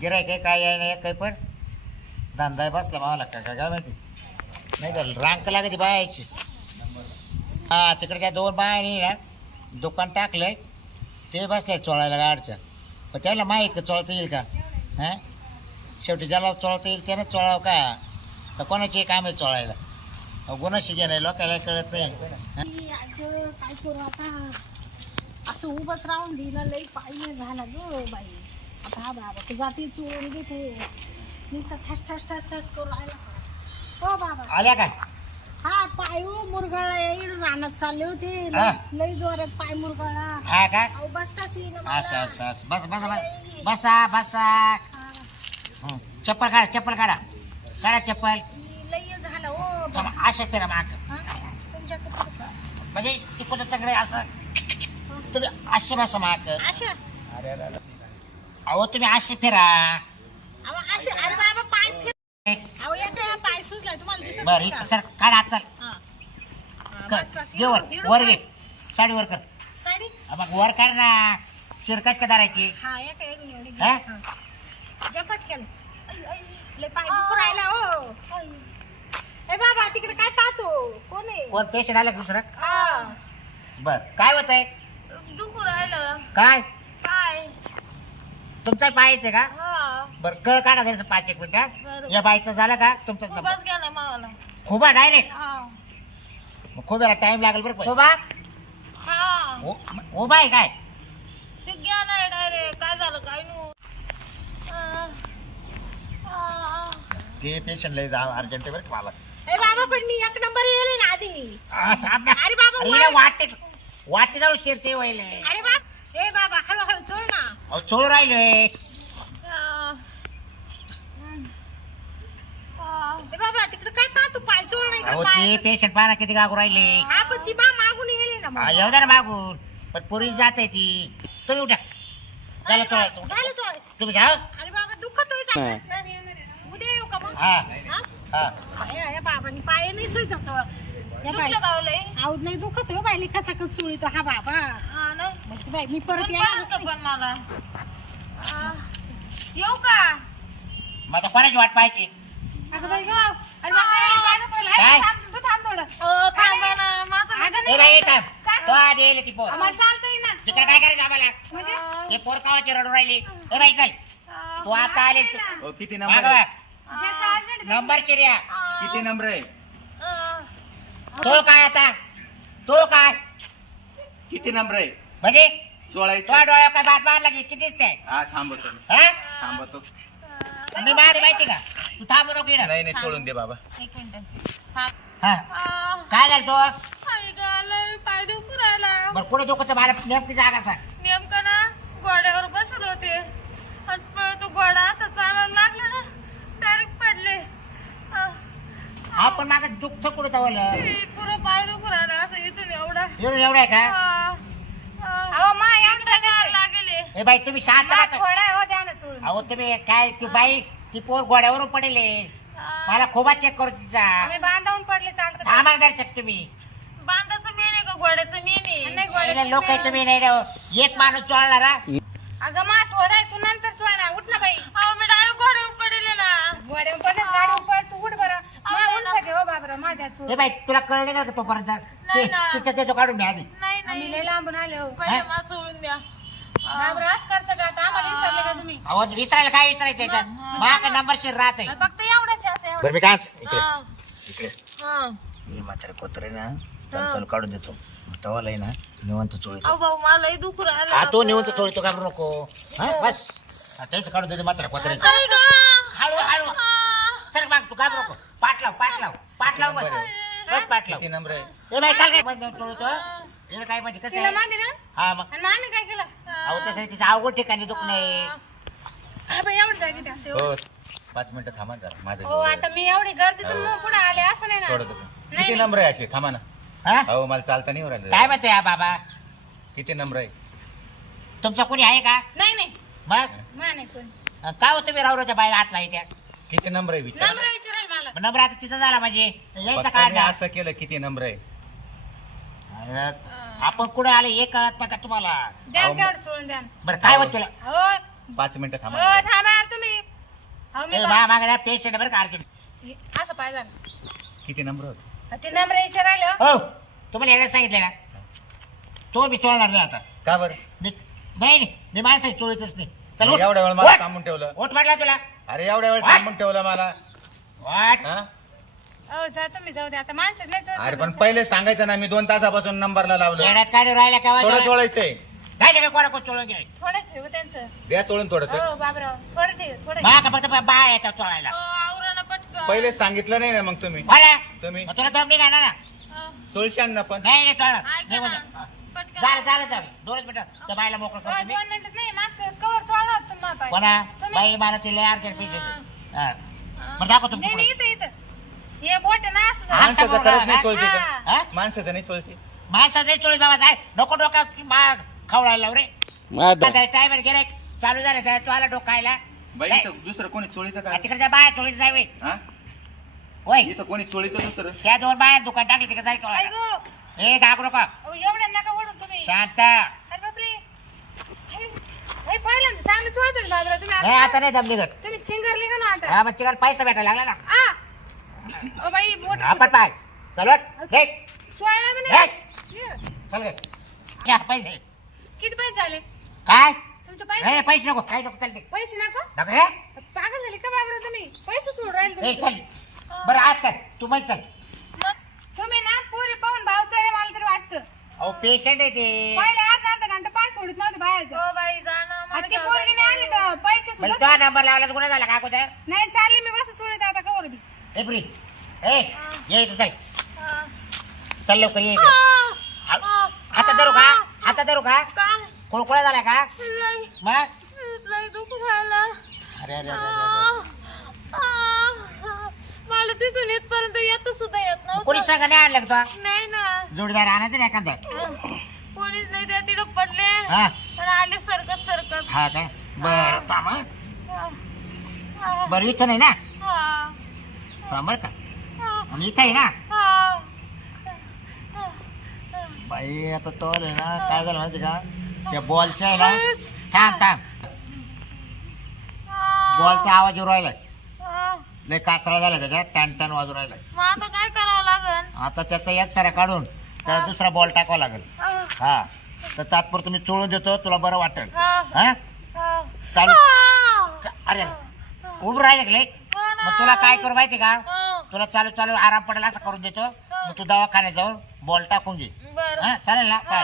गिराय काय आहे नाही काही पण धंदा बसला मावाला काय माहिती नाही का रांक लागते बायाची. हा तिकडे त्या दोन बायानी ना दुकान टाकलंय ते बसले चोळायला गाडच्या पण त्याला माहीत का चोळता येईल का. हां शेवटी ज्याला चोळता येईल त्यानं चोळावं का तर कोणाची काम आहे चोळायला गुन्हाशी नाही लोकांना कळत नाही. काय करू आता असं उभंच राहून दिलं लई पाहिजे झाला ग बाई. आता हा बाबा तू जाती चोळून घेते नुसतं ठस ठस ठस ठस करू राहिला. हो बाबा आल्या काय हा पाय मुरगाळा येईल रानात चालले होते हा. लई जोरात पाय मुरगाळा. हा का अहो बसताच येईना असं मला. असं असं बस बस बस बसा बसा. हा. चप्पल काढा चप्पल काढा काढा चप्पल. लई झालं हो बाबा. अशा फिरा माग हा? तुमच्याकडे कुठं का? म्हणजे तिकडं तगडे असं तुम्ही असे बसा माग. अशा अरे अरे अरे. अहो तुम्ही असे फिरा. अहो अशा अरे बाबा पाय फिर. अहो येते पाय सुजलाय तुम्हाला दिसत बर नाही का? सर काढा चल हा. हा, बस, बस. घे वर एवढं वर पाय. घे साडी वर कर. साडी हा, मग वर कर ना शिरकाश का धरायची. हा या काय एवढी हा? घ्या पटकन. लय पाय दुखू राहिला हो. ए बाबा तिकडे काय पाहतो कोण आहे? कोण पेशंट आला का दुसरं. हा बर काय होत आहे दुखू राहिलं काय पाय. तुमचा पाहायचं का. हा बर कळ काढा द्यायचं 5 एक मिनिटात. बरं. या बाईचं झालं का तुमचं खूपच गेला मावाला. खुबा डायरेक्ट हा खुब्याला टाइम लागेल बरं खुबा हा उभा आहे काय. ते गेलाय डायरेक्ट. काय झालं काय नु. ते पेशंट लय जा अर्जंट बरं का मला. ए बाबा पण मी एक नंबर येले ना आधी. हा, थांब ना. अरे बाबा, अरे वर. हिला वाटे जाऊ शिरते वहिले. अरे बाप ए बाबा हळूहळू चोळ ना. अहो चोळ राहिलोय. ए बाबा तिकडे काय पाहतो पाय चोळ नाही अहो इकडे ते पाय. पेशंट पाहा किती गागू राहिले. हा पण ती बा मागून येले ना मग. येऊ द्या ना मागून पण पुरी जाते ती. तुम्ही उठा झालं चोळायचं झालं चोळायचं. तुम्ही जाओ. अरे बाबा दुखतोय चांगलं. उद्या येऊ का मग. हा हा? हा या बाबांनी पाय नाही सुई जातो. आऊत नाही दुखत हो बाई कसा कच चोळीतो हा बाबा. हा ना मग बाई मी परत येणार पण मला. येऊ का. मग आता कोणाची वाट पाहायची. अगं बाई गं. अरे बाबा काय? तू थांब थोडं. थांबा ना माझं. अगं ए बाई नाही. थांब. तो आधी येईल ती पोर. आम्हाला चालतंय ना. तिकडे काय करायचं आम्हाला. म्हणजे हे पोर कावाची रडू राहिली. ए बाई चल तू आता आले किती नंबर मागवा आहे? ज्याचं अर्जंट आहे. नंबर चिर्या. किती नंबर आहे? तो काय आता तो काय किती नंबर आहे? म्हणजे चोळायचं. तो डोळ्या काय बात मारला की कितीच ते. हा थांबवतो हा थांबवतो. मी मारी माहिती का तू थांबू नको इकडं. नाही नाही चोळून दे बाबा. एक मिनिट. हा. हा काय झालं तो. आई गं, लय पाय दुखू राहिला. बरं कुठे दुखत मला नेमकी जागा सांग. नेमकं ना घोड्यावर बसले होते आणि तो घोडा असं चालायला लागला ना डायरेक्ट पडले. हा पण माझा दुःख कुठं चावलं. पुरं पाय दुखू राहिला असं इथून एवढा. एवढं आहे का. अहो मा एवढं लागले. ए बाई तुम्ही शांत राहा. घोडा हो द्या ना चोळून. अहो तुम्ही काय ती बाई ती पोर गोड्यावरून पडेल. मला खोबा चेक करू तिचा. आम्ही बांधावून पडले चालतं. थांबा दर्शक तुम्ही. बांधाचं मेन आहे का घोड्याचं मेन आहे. पहिले लोक आहे तुम्ही नाही राव. एक माणूस चोळणारा. अगं मा थोडा आहे तू नंतर चोळणार. उठ ना बाई. अहो मी डायरेक्ट घोड्यावर पडले ना. घोड्यावर पडले गाडीवर पड तू उठ बरं. मा उठ सके हो बाबरा माझ्या चोळ. ए बाई तुला कळले का तोपर्यंत तिच्या त्याचं काढून द्या आधी. नाही आम्ही लय लांबून आले हो. पहिले मला चोळून द्या. बाबरा असं करचं का आता आम्हाला विसरले का तुम्ही. अहो विचारायला काय विचारायचं याच्यात माझा नंबर शिर राहत आहे. फक्त एवढंच आहे, असं बरं एवढं. मी काय इकडे इकडे हा. हे म्हातारे कोत्रे ना चल काढून देतो. तवाला आहे ना निवंत चोळीतो. अहो भाऊ मला दुखू राहिलं. हा तो निवंत चोळीतो घाबरू नको. हा बस त्याचं काढून देतो म्हातारा कोत्र्याचं. अरे गं. हळू हळू सर मग तू घाबरू नको. पाठ लाव बस पाठ लाव. किती नंबर आहे? ए बाई चाल काय म्हणजे चोळीतो. हे काय म्हणजे कसं तिला आहे. मांदी ना. हा मग आणि मग आम्ही काय केलं. अहो तसं तिचं अवघड ठिकाणी दुख नाही. अरे बाई एवढी जागी ते असं. हो 5 मिनिटं थांबा जरा माझं हो आता मी एवढी गर्दीतून मग पुढे आले असं नाही थोडं ना. थोडं. किती नंबर आहे असे? थांबा ना. हा हो मला चालता नाही राहिलं. काय म्हणतोय हा बाबा. किती नंबर आहे? तुमचा कोणी आहे का नाही मग नाही कोण. काय होतं मी रावराच्या बाहेर हात लाईत्या. किती नंबर आहे विचार? नंबर विचारायला मला. नंबर आता तिचा झाला म्हणजे यायचा फक्त मी काढ. असं केलं किती नंबर आहे? आपण कुठे आले हे कळत नका तुम्हाला. द्या अहो, तेवढं सोडून द्या. बरं काय होत तुला. हो 5 मिनिटं हो थांबा थांबा यार तुम्ही. अहो मी मागे पेशंट बरं का अर्जंट. असं पाहिजे ना. किती नंबर होत ते नंबर विचारायला हो तुम्हाला एकदा सांगितलं ना तो मी चोळणार नाही आता. का बरं नाही मी माणसाची चोळीतच नाही. चल उठ. एवढ्या वेळ मला उठ. थांबून ठेवलं उठ म्हटलं तुला. अरे एवढ्या वेळ What? थांबून ठेवलं मला वाट हा? हो जा तुम्ही जाऊ दे आता माणसं नाही अरे पण पहिले सांगायचं ना मी 2 तासापासून नंबरला लावलं येड्यात काढून राहिला का थोडं चोळायचंय जायचं का कोणा कोण चोळून घ्याय. थोडंच ठेव त्यांचं. द्या चोळून थोडस हो बाबराव थोडं ठेव थोडं. बा का फक्त बाय येतात चोळायला. आवरा ना पटकन. पहिले सांगितलं नाही ना मग तुम्ही बरं मग तुला दम निघाला ना. चोळशान ना पण नाही नाही चोळणार ऐका निघून ना. जा. पटकन. झालं झालं झालं 2 मिनिटं त्या बायला मोकळं करतो मी. 2 मिनिटात नाही मागच्या वेळेस कवर थोडा तुम्हाला पाय. कोणा तुम्ही- बाई मला ती लय अर्जंट पैसे बरं दाखव नाही नाही, तुमचं इथं हे बोट ना असं हा? झालं. माणसाचं आता खरंच नाही हा? चोळते हा. का माणसाचं नाही चोळते माणसं नाही चोळीत बाबा जाय नको डोका माग खवळायला लाव रे. टायमर गेले चालू झालं त्या तू आला डोकायला बाई इथं दुसरं कोणी चोळीचं का तिकडे बाय चोळीत जाय हा होय इथं कोणी चोळीचं दुसरं त्या 2 बाया दुकान टाकली तिकडे जाय चोळायला. ऐगो. ए घाबरू नका अहो, एवढ्या नका ओढून तुम्ही. शांत. अरे बापरे. हे पहिल्यांदा चांगलं चोळतोय बाबराव तुम्ही नाही आता नाही दम निघत. तुम्ही चिंगरली का ना आता. हा मग चिकाल पैसा भेटायला लागला ना. ओ बाई बोट आपण पाय चलवट हे सोळा का हे. नाही. चल गे घ्या पैसे किती पैसे झाले काय तुमचे पैसे हे पैसे नको काय नको चालते पैसे नको नको हे पागल झाले का बाबराव तुम्ही पैसे सोडून राहिले ए, तुम्ही. चल बरं आज काय तू माहित चल. मग तुम्ही ना पुरी पाहून भाव चढे मला तरी वाटतं. अहो पेशंट आहे ते. पहिले अर्धा घंटा पाय सोडत नव्हते बाहेरचं. हो बाई जा ना मला ती पोरगी नाही आली तर पैसे म्हणजे सुद्धा तुझा नंबर लावला तर गुन्हा झाला का अगोदर. नाही चालली मी बस सोडत आता कवर बी. ए प्री ए ये इकडे चल हा. चल लवकर ये इकडे. हातात धरू का हातात धरू का काय कुळकुळा झाला का लय मग लय दुख व्हायला. अरे अरे अरे, अरे मला तिथून इथपर्यंत येत सुद्धा येत कोणी नव्हतं. सांगा नाही आणलं का तुला? नाही ना जोडीदार आणायचं नाही एखादा. कोणीच नाही त्या तिकडं पडले हा पण आले सरकत सरकत. हा काय बरं थांब हं. हा. बरं इथं नाही ना हा. थांब बरं का हा. आणि इथं आहे ना. हा. बाई आता तो आहे ना काय झालं माहिती का त्या बॉलच्या आहे ना थांब थांब बॉलचा आवाज येऊ राहिला हा. लय काचरा झाला त्याच्यात टन टन वाजू राहिला. मग आता काय करावं लागल. आता त्याचा एक सारा काढून त्याला दुसरा बॉल टाकावा लागेल. हा तर तात्पुरतं मी चोळून देतो तुला बरं वाटेल. हा. हा हा. चालू हा. अरे उभं राहिले का लय हो ना. मग तुला काय करू माहिती का हा. तुला चालू चालू आराम पडेल असं करून देतो मग तू दवाखान्यात जाऊन बॉल टाकून घे. बरं. हा चालेल ना काय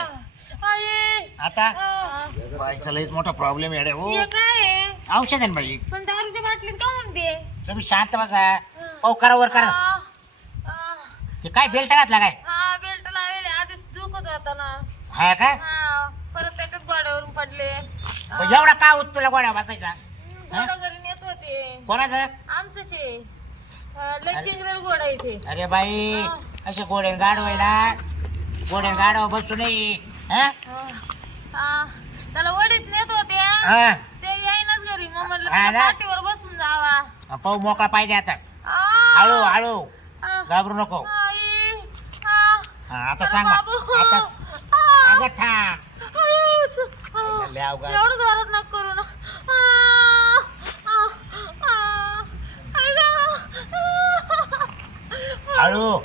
आई. आता हा. बाईचा लयच मोठा प्रॉब्लेम आहे रे हो. हे काय आहे? औषध आहे ना बाई पण दारूच्या बाटलीत का म्हणते? तुम्ही शांत बसा ओ करा वर करा हा. हा. ते काय बेल्ट घातला काय हा, बेल्ट लावले आधीच दुखत होता ना. हा काय हा, परत त्याच्यात गोड्यावरून पडले. मग एवढा का होत तुला गोळ्या वाचायचा गोडा घरी नेत होते कोणाचं आमचंच आहे. लय चिंगरेल गोडा इथे. अरे बाई असे गोड्यान गाडव आहे ना गोड्यान गाडव बसू नये हा? हा, त्याला वडीत नेत होते हा. ते येईनच घरी मग म्हटलं हा त्याला ना? पाठीवर बसून जावा. पाहू मोकळा पाहिजे आता आ. हळू हळू आ. घाबरू नको. आई. आ. हा, आता अरे सांगा बाबू. आता आ. अगं थांब हळूच. आ. लय अवघड. एवढं जोरात नका करू ना. आ. आ. आ. आई गं. हळू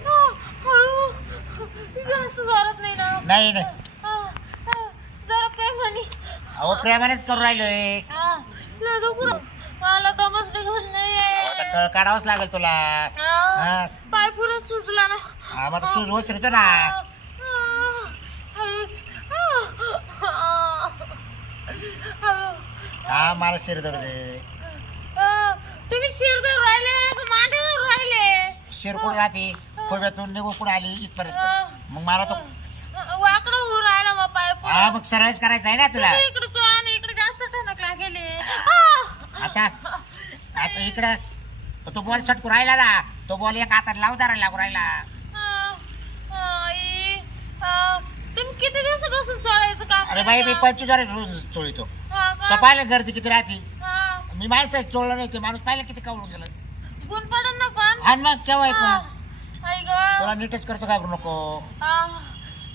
हळू. जास्त जोरात नाही ना. नाही नाही जरा प्रेमाने. अहो प्रेमानेच करू राहिलोय लय दुखू राहिलं. मला दमच निघत नाहीये. आता कळ काढावंच लागेल तुला हा. पाय पुरं सुजला ना. हा मग आता सूज होत ना हळूच. हा मला शिर धरू दे तुम्ही शिरदर राहिले का मांडीवर राहिले? शिर कुठं राहते खोब्यातून निघू कुठं आली इथपर्यंत मग मला तो वाकडं होऊन राहिला मग पाय पुढं. हा मग सरळच करायचं आहे ना तुला इकडे चोळा आणि इकडे जास्त ठणकला गेले. आता आता इकडं तो बॉल सटकू राहिला ना तो बॉल एक हातात लावदार लागू राहिला. आई, तुम्ही किती दिवसापासून चोळायचं काम अरे बाई मी करता? 25 रोज चोळीतो हा तो का? पाहिलं गर्दी किती राहते हा. मी माणसं चोळलं नाही ते माणूस पाहिलं किती कवळून गेलं गुण पडन ना पण. आणि मग केव्हा पण आई गं. तुला नीटच करतो घाबरू नको हा.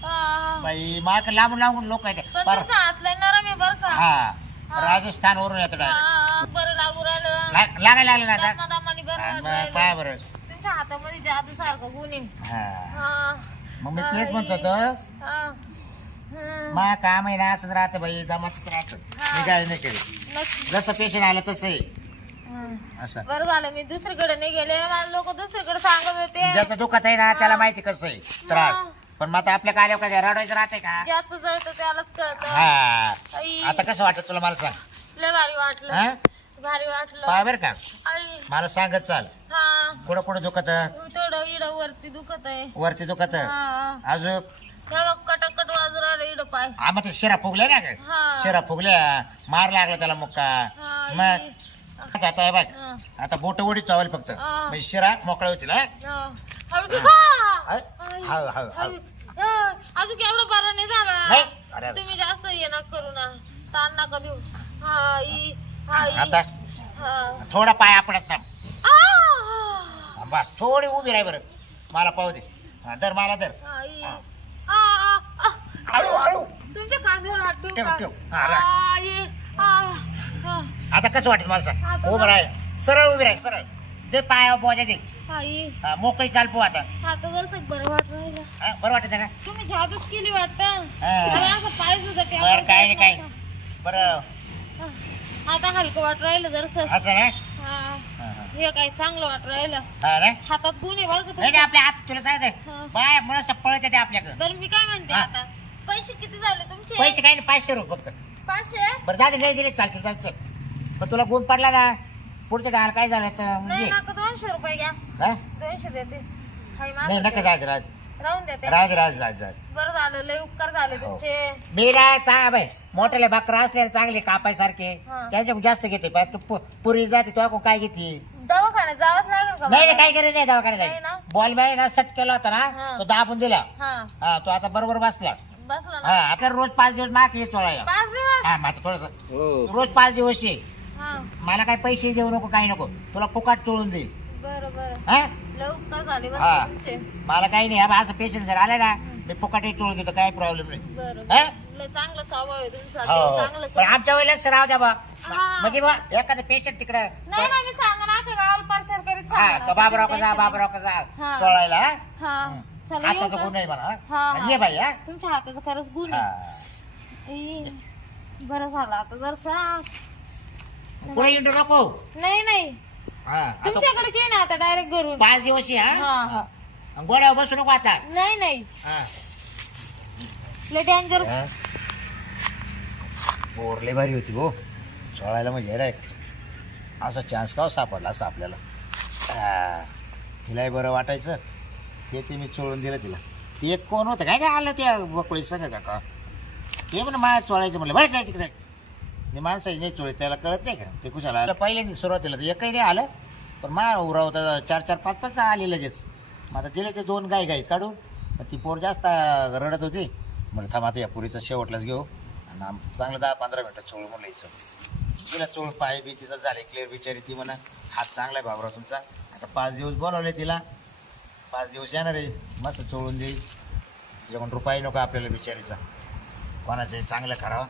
हा. बाई माग लांबून लांबून लोक आहेत पण बरं. तुमचा हात लय नरम आहे बरं का. हा राजस्थान वरून येतो direct. बरं लागू राहिलं लागायला लागलं ना आता दमादमाने बरं हा, वाटू मग राहिलं. पहा बरं तुमच्या हातामध्ये जादू सारखं गुण आहे हा. मग मी तेच म्हणत होतो हा. मा काम आहे ना असंच राहतं बाई दमातच राहतं मी काय नाही केलं नक्की. जसं पेशंट आलं तसं आहे हं. असं बरं झालं मी दुसरीकडे नाही गेले मला लोक दुसरीकडे सांगत होते ज्याचं दुखत आहे ना त्याला माहिती कसं आहे त्रास पण मग आता आपल्या काल्यावर काय रडायचं राहते का ज्याचं जळतं त्यालाच कळतं हा आई. आता कसं वाटत तुला मला सांग लय भारी वाटलं हा भारी वाटलं पहा बरं का आई मला सांगत चाल हा कुठं कुठं दुखत थोडं इड वरती दुखत आहे वरती दुखत हा अजून तेव्हा कटकट वाजू राहिलं इड पाय हा मग ते शिरा फुगल्या ना काय हा. शिरा फुगल्या मार लागला त्याला मुक्का हा, मग आता आहे बाय हा. आता बोट उडीत चावल फक्त हा. म्हणजे शिरा मोकळा होतील हा? हा. हळू घे. हा. हा? आई. हळू, हळू, हळू. हळूच. अजून केवढं बरं नाही नाही. झालं अरे. तुम्ही जास्त ये ना करू ना ताण नका देऊ आई आई आता हा. थोडा पाय आपणच थांब आ. बस थोडी उभी राही बरं मला पाहू दे हा, धर मला धर आई हा. आ, आ, आ. हळू हळू तुमच्या कांद्यावर हात ठेवू ठेव, का? ठेव. हा, राख. आई. आ, आ. आता कसं वाटेल मला सांग आता उभं राह सरळ उभी राह सरळ दे पायावर बोजा दे आई हा, मोकळी चाल पो आता आता जर बरं वाटत राहिलं हा, बरं वाटत का तुम्ही जादूच केली वाटतं हा. मला असं पाय सुद्धा बरं काय नाही काय बरं आता हलकं वाट राहिलं जरसं असं ना हा हा, हा. हे काय चांगलं वाट राहिलं हा ना हातात गुण आहे बरं का नाही नाही, तुमच्या. आपल्या हात तुला सांगते हा. बाय मला पळत येते आपल्याकडे बरं मी काय म्हणते हा. आता पैसे किती झाले तुमचे पैसे काय नाही 500 रुपये फक्त 500 बरं जाते नाही दिले चालतील चालतं पण तुला गुण पडला ना पुढच्या गायला काय झालं तर नाही म्हणजे नका 200 रुपये घ्या हा? 200 देते हाय नाही माझं नका ते. जायचं राज राहून देते राज राज राज राज बरं झालं लय उपकार झाले हो. तुमचे मी ना चा बाय मोठ्याले बकरा असले चांगले कापायसारखे हा. त्याच्या जास्त घेते पण तू पुरी जाते तो काय घेते दवाखान्यात जावंच लागेल का नाही मला? काय करे नाही दवाखान्यात नाही ना? जायचं बॉल बॅग ना सट केला होता ना हा. तो दाबून दिला हा हा तो आता बरोबर बसला बसला हा ना आता रोज 5 दिवस माग ये चोळायला 5 दिवस हा माझं थोडस हो रोज 5 दिवस ये हा मला काय पैसे देऊ नको काही नको तुला फुकाट चोळून देईल बरं बरं हा लय उपकार झाले बरं हा. का तुमचे मला काही नाही हा, असं पेशंट जर आले ना मी फुकाटही चोळून देतो काही प्रॉब्लेम नाही बरं हा? लय चांगला स्वभाव आहे तुमचा देव चांगलं हो पण आमच्या वेळेला लक्ष राहू द्या बा हा. म्हणजे बा एखादं पेशंट तिकडे नाही नाही मी सांगा ना अख्या गावाला प्रचार करीत हा सांगा तो बाबराव का जा बाबराव का जा हा. चोळायला हा? हा चला येऊ हाताचा का? गुण नाही मला हा, हा? हा. ये बाई हा तुमच्या हाताचं खरंच गुण हा. आहे ई, बरं झालं आता जर पुढे इंटू नको नाही नाही हा आता तुमच्याकडे ये ना आता डायरेक्ट घरून 5 दिवस ये हा हा हा आणि गोड्यावर बसू नको आता नाही नाही हा लय डेंजर बोरले भारी होती भो चोळायला म्हणजे राय असा चान्स का सापडला असं आपल्याला तिलाही बरं वाटायचं ते मी चोळून दिलं तिला ते एक कोण होतं काय काय आलं त्या बकळी सांगा का ते म्हणून मला चोळायचं म्हणलं बरं काय तिकडे मी माणसाची नाही चोळी त्याला कळत नाही का ते कुशाला पहिल्यांदा सुरुवातीला तर एकही नाही आलं पण मा उरा होता 4-4 5-5 आले लगेच मग आता दिले ते 2 गाई काढून मग ती पोर जास्त रडत होती म्हणलं थांब आता या पुरीचा शेवटलाच घेऊ आणि चांगलं 10-15 मिनटं चोळू म्हणलं हिचं तिला चोळ पाय बी तिचं झाले क्लिअर बिचारी ती म्हणा हात चांगला आहे बाबरा तुमचा आता 5 दिवस बोलावले तिला 5 दिवस येणार आहे मस्त चोळून देईल तिच्याकडून रुपये नको आपल्याला बिचारीचा कोणाचं चांगलं करावं